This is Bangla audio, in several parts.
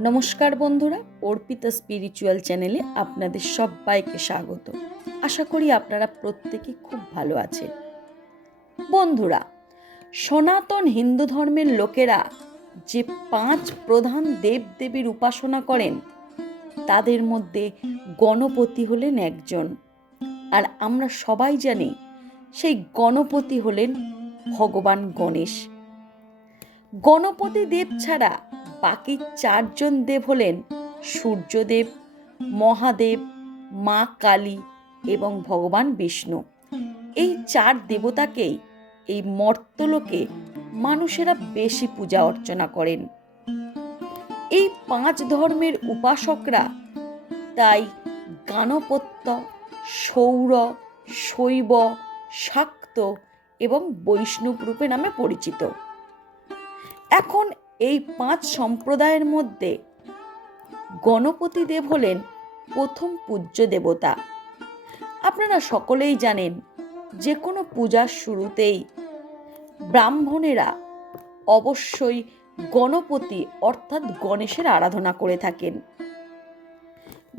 নমস্কার বন্ধুরা, অর্পিতা স্পিরিচুয়াল চ্যানেলে আপনাদের সবাইকে স্বাগত। আশা করি আপনারা প্রত্যেকে খুব ভালো আছেন। বন্ধুরা, সনাতন হিন্দু ধর্মের লোকেরা যে পাঁচ প্রধান দেবদেবীর উপাসনা করেন, তাদের মধ্যে গণপতি হলেন একজন। আর আমরা সবাই জানি সেই গণপতি হলেন ভগবান গণেশ। গণপতি দেব ছাড়া বাকি চারজন দেব হলেন সূর্যদেব, মহাদেব, মা কালী এবং ভগবান বিষ্ণু। এই চার দেবতাকেই এই মর্তলোকে মানুষেরা বেশি পূজা অর্চনা করেন। এই পাঁচ ধর্মের উপাসকরা তাই গানপত্য, সৌর, শৈব, শাক্ত এবং বৈষ্ণব রূপে নামে পরিচিত। এখন এই পাঁচ সম্প্রদায়ের মধ্যে গণপতি দেব হলেন প্রথম পূজ্য দেবতা। আপনারা সকলেই জানেন, যে কোনো পূজার শুরুতেই ব্রাহ্মণেরা অবশ্যই গণপতি অর্থাৎ গণেশের আরাধনা করে থাকেন।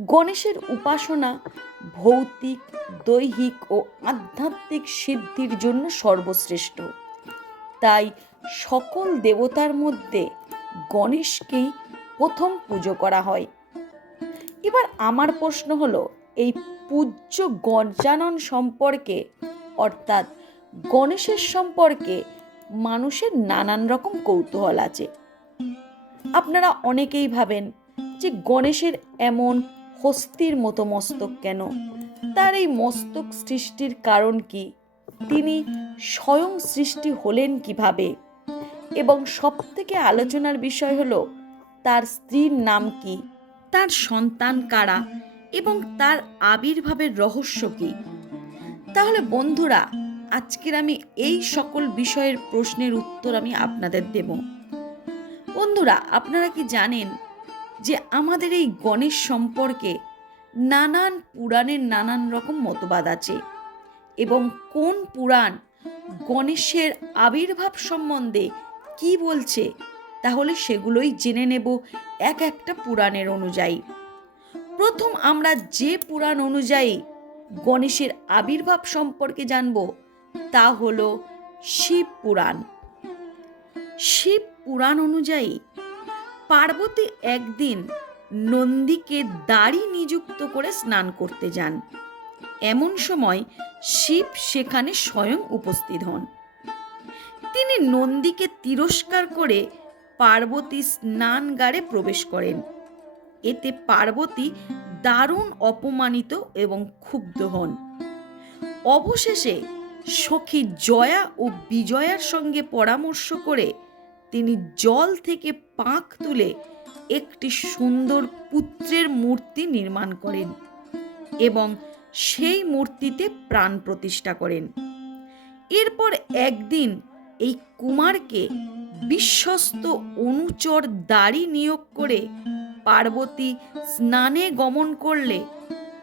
গণেশের উপাসনা ভৌতিক, দৈহিক ও আধ্যাত্মিক সিদ্ধির জন্য সর্বশ্রেষ্ঠ। তাই সকল দেবতার মধ্যে গণেশকেই প্রথম পুজো করা হয়। এবার আমার প্রশ্ন হলো, এই পূজ্য গজানন সম্পর্কে, অর্থাৎ গণেশের সম্পর্কে মানুষের নানান রকম কৌতূহল আছে। আপনারা অনেকেই ভাবেন যে গণেশের এমন হস্তির মতো মস্তক কেন? তার এই মস্তক সৃষ্টির কারণ কি? তিনি স্বয়ং সৃষ্টি হলেন কীভাবে? এবং সবথেকে আলোচনার বিষয় হলো, তার স্ত্রীর নাম কি? তার সন্তান কারা? এবং তার আবির্ভাবের রহস্য কি? তাহলে বন্ধুরা, আজকের আমি এই সকল বিষয়ের প্রশ্নের উত্তর আমি আপনাদের দেব। বন্ধুরা, আপনারা কি জানেন যে আমাদের এই গণেশ সম্পর্কে নানান পুরাণের নানান রকম মতবাদ আছে এবং কোন পুরাণ গণেশের আবির্ভাব সম্বন্ধে কি বলছে? তাহলে সেগুলোই জেনে নেব এক একটা পুরাণের অনুযায়ী। প্রথম আমরা যে পুরাণ অনুযায়ী গণেশের আবির্ভাব সম্পর্কে জানব, তা হলো শিব পুরাণ। শিব পুরাণ অনুযায়ী পার্বতী একদিন নন্দীকে দাড়ি নিযুক্ত করে স্নান করতে যান। এমন সময় শিব সেখানে স্বয়ং উপস্থিত হন। তিনি নন্দীকে তিরস্কার করে পার্বতী স্নানগারে প্রবেশ করেন। এতে পার্বতী দারুণ অপমানিত এবং ক্ষুব্ধ হন। অবশেষে সখী জয়া ও বিজয়ার সঙ্গে পরামর্শ করে তিনি জল থেকে পাঁক তুলে একটি সুন্দর পুত্রের মূর্তি নির্মাণ করেন এবং সেই মূর্তিতে প্রাণ প্রতিষ্ঠা করেন। এরপর একদিন এই কুমারকে বিশ্বস্ত অনুচর দাড়ি নিয়োগ করে পার্বতী স্নানে গমন করলে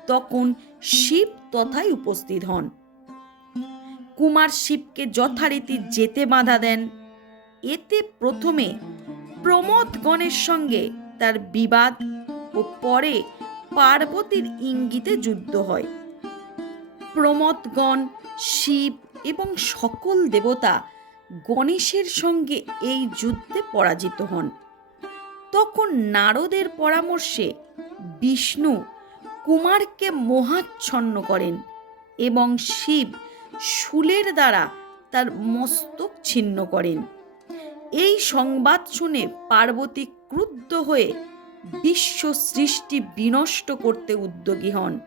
তখন শিব তথায় উপস্থিত হন। কুমার শিবকে যথারীতি যেতে বাধা দেন। এতে প্রথমে প্রমোদগণের সঙ্গে তার বিবাদ ও পরে পার্বতীর ইঙ্গিতে যুদ্ধ হয়। প্রমোদগণ শিব এবং সকল দেবতা গণেশের সঙ্গে এই যুদ্ধে পরাজিত হন। তখন নারদের পরামর্শে বিষ্ণু কুমারকে মহাচ্ছন্ন করেন এবং শিব শুলের দ্বারা তার মস্তক ছিন্ন করেন। এই সংবাদ শুনে পার্বতী ক্রুদ্ধ হয়ে বিশ্ব সৃষ্টি বিনষ্ট করতে উদ্যোগী হন।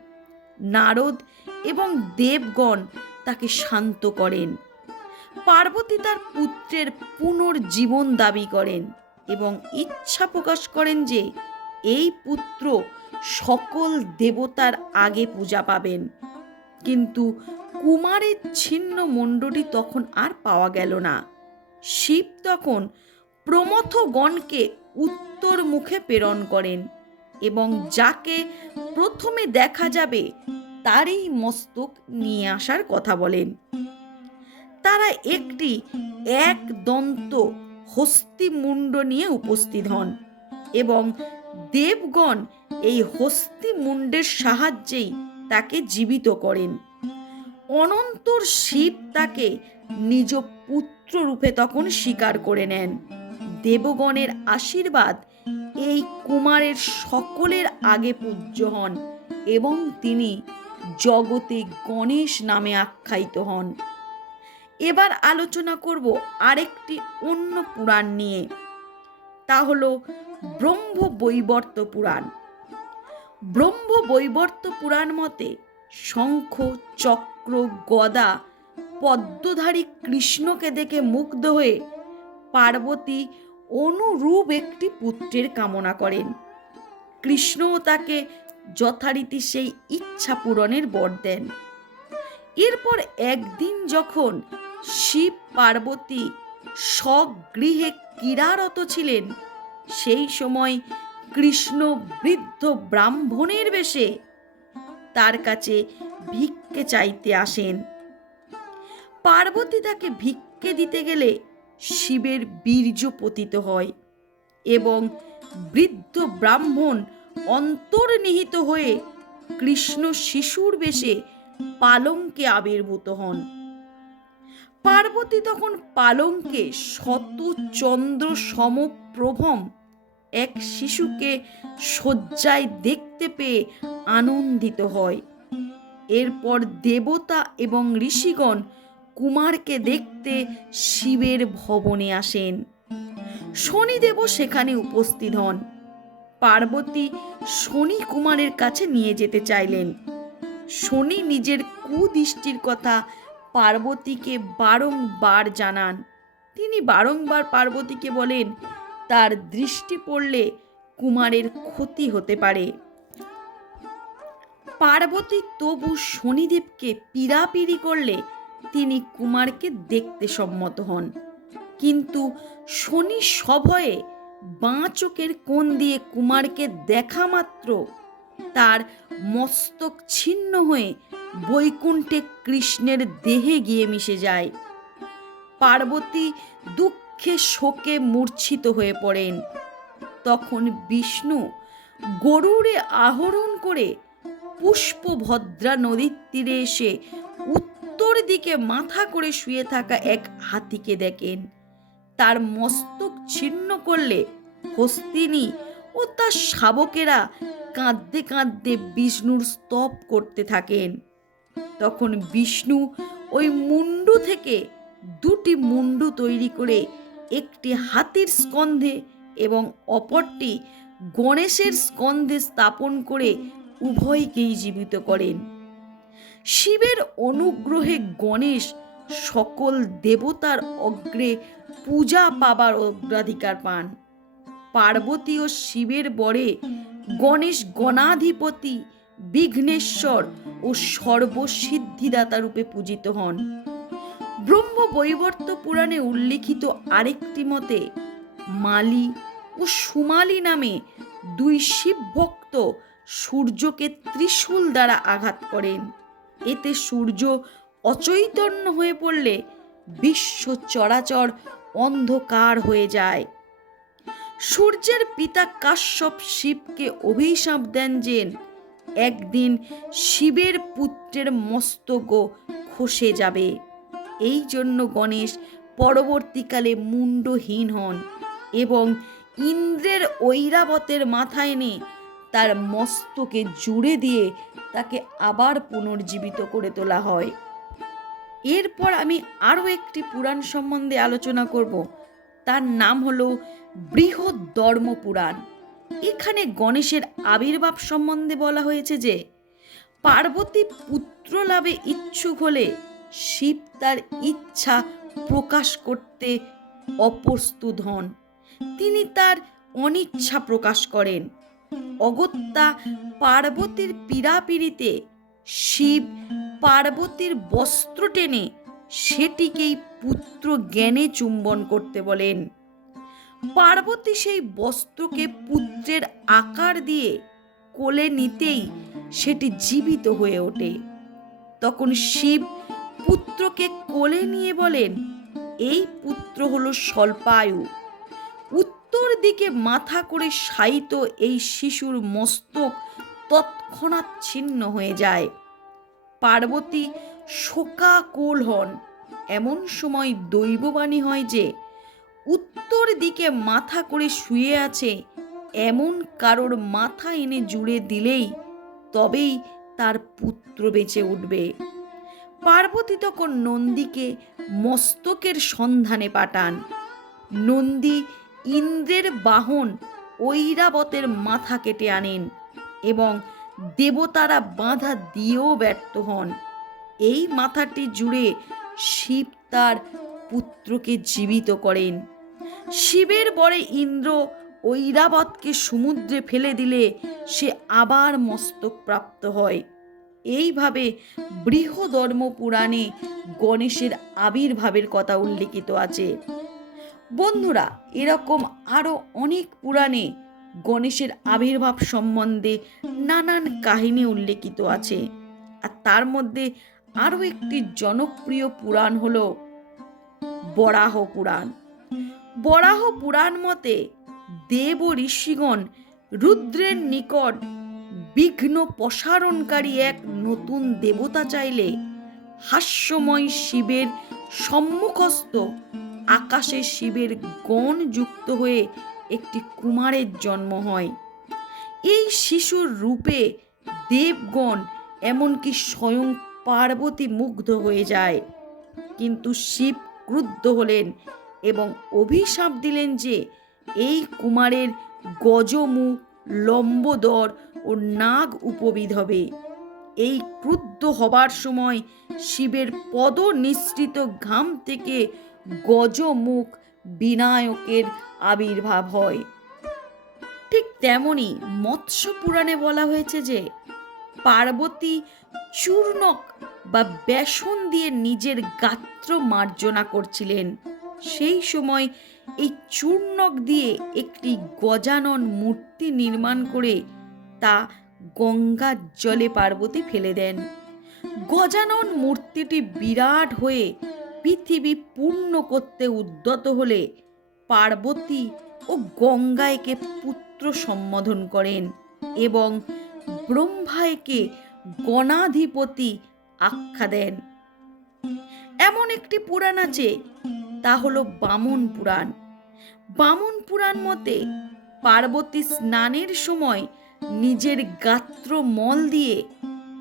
নারদ এবং দেবগণ তাকে শান্ত করেন। পার্বতী তার পুত্রের পুনর্জীবন দাবি করেন এবং ইচ্ছা প্রকাশ করেন যে এই পুত্র সকল দেবতার আগে পূজা পাবেন। কিন্তু কুমারের ছিন্ন মণ্ডটি তখন আর পাওয়া গেল না। শিব তখন প্রমথগণকে উত্তর মুখে প্রেরণ করেন এবং যাকে প্রথমে দেখা যাবে, তারই মস্তক নিয়ে আসার কথা বলেন। তারা একটি এক দন্ত হস্তিমুণ্ড নিয়ে উপস্থিত হন এবং দেবগণ এই হস্তি মুন্ডের সাহায্যেই তাকে জীবিত করেন। অনন্তর শিব তাকে নিজ পুত্র রূপে তখন স্বীকার করে নেন। দেবগণের আশীর্বাদ এই কুমারের সকলের আগে পূজ্য হন এবং তিনি জগতে গণেশ নামে আখ্যায়িত হন। এবার আলোচনা করব আরেকটি অন্য পুরাণ নিয়ে। তা হলো ব্রহ্ম বৈবর্ত পুরাণ। ব্রহ্ম বৈবর্ত পুরাণ মতে শঙ্খ, চক্র, গদা, পদ্মধারী কৃষ্ণকে দেখে মুগ্ধ হয়ে পার্বতী অনুরূপ একটি পুত্রের কামনা করেন। কৃষ্ণও তাকে যথারীতি সেই ইচ্ছা পূরণের বর দেন। এরপর একদিন যখন শিব পার্বতী স্বগৃহে ক্রীড়ারত ছিলেন। সেই সময় কৃষ্ণ বৃদ্ধ ব্রাহ্মণের বেশে তার কাছে ভিক্ষে চাইতে আসেন। পার্বতী তাকে ভিক্ষে দিতে গেলে শিবের বীর্য পতিত হয় এবং বৃদ্ধ ব্রাহ্মণ অন্তর্নিহিত হয়ে কৃষ্ণ শিশুর বেশে পালঙ্কে আবির্ভূত হন। পার্বতী তখন পালঙ্কে শত চন্দ্র সমপ্রভম এক শিশুকে শয্যায় দেখতে পেয়ে আনন্দিত হয়। এরপর দেবতা এবং ঋষিগণ কুমারকে দেখতে শিবের ভবনে আসেন। শনিদেবও সেখানে উপস্থিত হন। পার্বতী শনি কুমারের কাছে নিয়ে যেতে চাইলেন। শনি নিজের কুদৃষ্টির কথা পার্বতীকে বারংবার জানান। তিনি বারংবার পার্বতীকে বলেন, তার দৃষ্টি পড়লে কুমারের ক্ষতি হতে পারে। পার্বতী তবু শনিদেবকে পীড়াপিড়ি করলে তিনি কুমারকে দেখতে সম্মত হন। কিন্তু শনি সভয়ে বাঁ চোখের কোণ দিয়ে কুমারকে দেখা মাত্র তার মস্তক ছিন্ন হয়ে বৈকুণ্ঠে কৃষ্ণের দেহে গিয়ে মিশে যায়। পার্বতী দুঃখে শোকে মূর্ছিত হয়ে পড়েন। তখন বিষ্ণু গরুড়ে আহরণ করে পুষ্পভদ্রা নদীর তীরে এসে উত্তর দিকে মাথা করে শুয়ে থাকা এক হাতিকে দেখেন। তার মস্তক ছিন্ন করলে হস্তিনী ও তার শাবকেরা কাঁদতে কাঁদতে বিষ্ণুর স্তব করতে থাকেন। তখন বিষ্ণু ওই মুন্ডু থেকে দুটি মুন্ডু তৈরি করে একটি হাতির স্কন্ধে এবং অপরটি গণেশের স্কন্ধে স্থাপন করে উভয়কেই জীবিত করেন। শিবের অনুগ্রহে গণেশ সকল দেবতার অগ্রে পূজা পাবার অগ্রাধিকার পান। পার্বতী ও শিবের বরে গণেশ গণাধিপতি বিঘ্নেশ্বর ও সর্বসিদ্ধিদাতা রূপে পূজিত হন। ব্রহ্ম বৈবর্ত পুরাণে উল্লিখিত আরেকটি মতে, মালি ও সুমালি নামে দুই শিব ভক্ত সূর্যকে ত্রিশূল দ্বারা আঘাত করেন। এতে সূর্য অচৈতন্য হয়ে পড়লে বিশ্ব চরাচর অন্ধকার হয়ে যায়। সূর্যের পিতা কাশ্যপ শিবকে অভিশাপ দেন যে একদিন শিবের পুত্রের মস্তকও খসে যাবে। এই জন্য গণেশ পরবর্তীকালে মুন্ডহীন হন এবং ইন্দ্রের ঐরাবতের মাথা এনে তার মস্তকে জুড়ে দিয়ে তাকে আবার পুনর্জীবিত করে তোলা হয়। এরপর আমি আরও একটি পুরাণ সম্বন্ধে আলোচনা করব। তার নাম হলো বৃহৎ ধর্ম পুরাণ এখানে গণেশের আবির্ভাব সম্বন্ধে বলা হয়েছে যে, পার্বতী পুত্র লাভে ইচ্ছুক হলে শিব তার ইচ্ছা প্রকাশ করতে অপ্রস্তুত হন। তিনি তার অনিচ্ছা প্রকাশ করেন। অগত্যা পার্বতীর পীড়াপিড়িতে শিব পার্বতীর বস্ত্র টেনে সেটিকেই পুত্র জ্ঞানে চুম্বন করতে বলেন। পার্বতী সেই বস্ত্রকে পুত্রের আকার দিয়ে কোলে নিতেই সেটি জীবিত হয়ে ওঠে। তখন শিব পুত্রকে কোলে নিয়ে বলেন, এই পুত্র হলো স্বল্পায়ু। উত্তর দিকে মাথা করে শায়িত এই শিশুর মস্তক তৎক্ষণাৎ ছিন্ন হয়ে যায়। পার্বতী শোকাকুল হন। এমন সময় দৈববাণী হয় যে উত্তর দিকে মাথা করে শুয়ে আছে, এমন কারোর মাথা এনে জুড়ে দিলেই তবেই তার পুত্র বেঁচে উঠবে। পার্বতী তখন নন্দীকে মস্তকের সন্ধানে পাঠান। নন্দী ইন্দ্রের বাহন ঐরাবতের মাথা কেটে আনেন এবং দেবতারা বাঁধা দিয়েও ব্যর্থ হন। এই মাথাটি জুড়ে শিব তার পুত্রকে জীবিত করেন। শিবের বরে ইন্দ্র ঐরাবতকে সমুদ্রে ফেলে দিলে সে আবার মস্তক প্রাপ্ত হয়। এইভাবে বৃহধর্ম পুরাণে গণেশের আবির্ভাবের কথা উল্লেখিত আছে। বন্ধুরা, এরকম আরও অনেক পুরাণে গণেশের আবির্ভাব সম্বন্ধে নানান কাহিনী উল্লেখিত আছে। আর তার মধ্যে আরও একটি জনপ্রিয় পুরাণ হল বরাহ পুরাণ। বরাহ পুরাণ মতে দেব ঋষিগণ রুদ্রের নিকট বিঘ্ন প্রসারণকারী এক নতুন দেবতা চাইলে হাস্যময় শিবের সম্মুখস্থ আকাশে শিবের গণ যুক্ত হয়ে একটি কুমারের জন্ম হয়। এই শিশুর রূপে দেবগণ এমনকি স্বয়ং পার্বতী মুগ্ধ হয়ে যায়। কিন্তু শিব ক্রুদ্ধ হলেন এবং অভিশাপ দিলেন যে এই কুমারের গজমুখ লম্বদর ও নাগ উপবিধ হবে। এই ক্রুদ্ধ হবার সময় শিবের পদ নিঃসৃত ঘাম থেকে গজমুখ বিনায়কের আবির্ভাব হয়। ঠিক তেমনি মৎস্য পুরাণে বলা হয়েছে যে পার্বতী চূর্ণক বা বেসন দিয়ে নিজের গাত্র মার্জনা করছিলেন। সেই সময় এই চূর্ণক দিয়ে একটি গজানন মূর্তি নির্মাণ করে তা গঙ্গার জলে পার্বতী ফেলে দেন। গজানন মূর্তিটি বিরাট হয়ে পৃথিবী পূর্ণ করতে উদ্যত হলে পার্বতী ও গঙ্গায়কে পুত্র সম্বোধন করেন এবং ব্রহ্মায়কে গণাধিপতি আখ্যা দেন। এমন একটি পুরাণ আছে, তা হলো বামন পুরাণ। বামন পুরাণ মতে পার্বতী স্নানের সময় নিজের গাত্র মল দিয়ে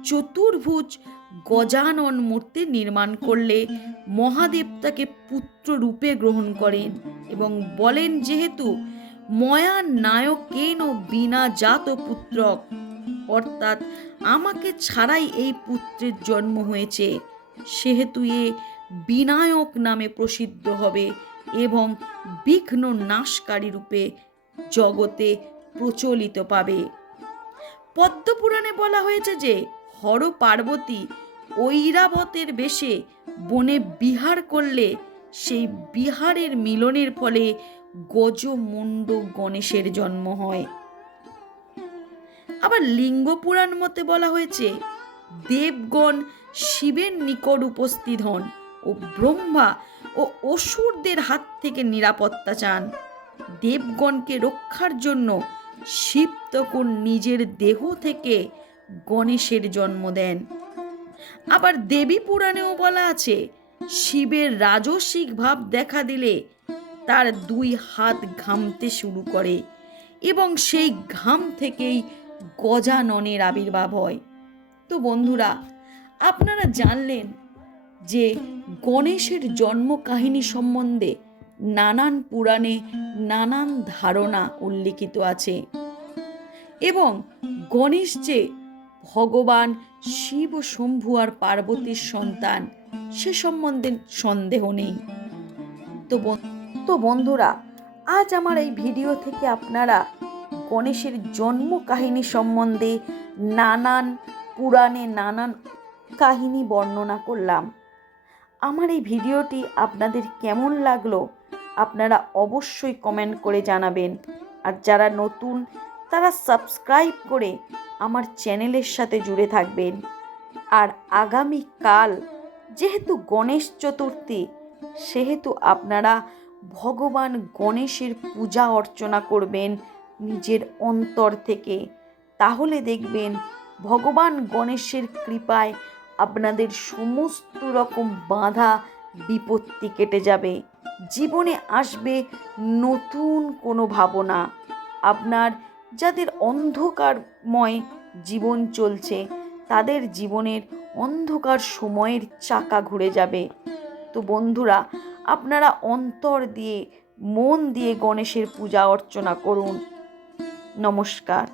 চতুর্ভুজ গজানন মূর্তি নির্মাণ করলে মহাদেব তাকে পুত্র রূপে গ্রহণ করেন এবং বলেন, যেহেতু ময়া নায়কেন বিনা জাত পুত্রক অর্থাৎ আমাকে ছাড়াই এই পুত্রের জন্ম হয়েছে। সেহেতু এ বিনায়ক নামে প্রসিদ্ধ হবে এবং বিঘ্ন নাশকারী রূপে জগতে প্রচলিত পাবে। পদ্মপুরাণে বলা হয়েছে যে, হর পার্বতী ঐরাবতের বেশে বনে বিহার করলে সেই বিহারের মিলনের ফলে গজমুণ্ড গণেশের জন্ম হয়। আবার লিঙ্গ পুরাণ মতে বলা হয়েছে, দেবগণ শিবের নিকট উপস্থিত হন ও ব্রহ্মা ও অসুরদের হাত থেকে নিরাপত্তা চান। দেবগণকে রক্ষার জন্য শিব তখন নিজের দেহ থেকে গণেশের জন্ম দেন। আবার দেবী পুরাণেও বলা আছে, শিবের রাজসিক ভাব দেখা দিলে তার দুই হাত ঘামতে শুরু করে এবং সেই ঘাম থেকেই গজাননের আবির্ভাব হয়। তো বন্ধুরা, আপনারা জানলেন যে গণেশের জন্ম কাহিনী সম্বন্ধে নানান পুরাণে নানান ধারণা উল্লিখিত আছে এবং গণেশ যে ভগবান শিব, শম্ভু আর পার্বতীর সন্তান, সে সম্বন্ধে সন্দেহ নেই। তো তো বন্ধুরা, আজ আমার এই ভিডিও থেকে আপনারা গণেশের জন্ম কাহিনী সম্বন্ধে নানান পুরাণে নানান কাহিনী বর্ণনা করলাম। আমার এই ভিডিওটি আপনাদের কেমন লাগল আপনারা অবশ্যই কমেন্ট করে জানাবেন। আর যারা নতুন, তারা সাবস্ক্রাইব করে আমার চ্যানেলের সাথে জুড়ে থাকবেন। আর আগামী কাল যেহেতু গণেশ চতুর্থী, সেহেতু আপনারা ভগবান গণেশের পূজা অর্চনা করবেন নিজের অন্তর থেকে। তাহলে দেখবেন ভগবান গণেশের কৃপায় আপনাদের সমস্ত রকম বাধা, বিপত্তি কেটে যাবে। জীবনে আসবে নতুন কোনো ভাবনা। আপনার যাদের অন্ধকারময় জীবন চলছে, তাদের জীবনের অন্ধকার সময়ের চাকা ঘুরে যাবে। তো বন্ধুরা, আপনারা অন্তর দিয়ে, মন দিয়ে গণেশের পূজা অর্চনা করুন। নমস্কার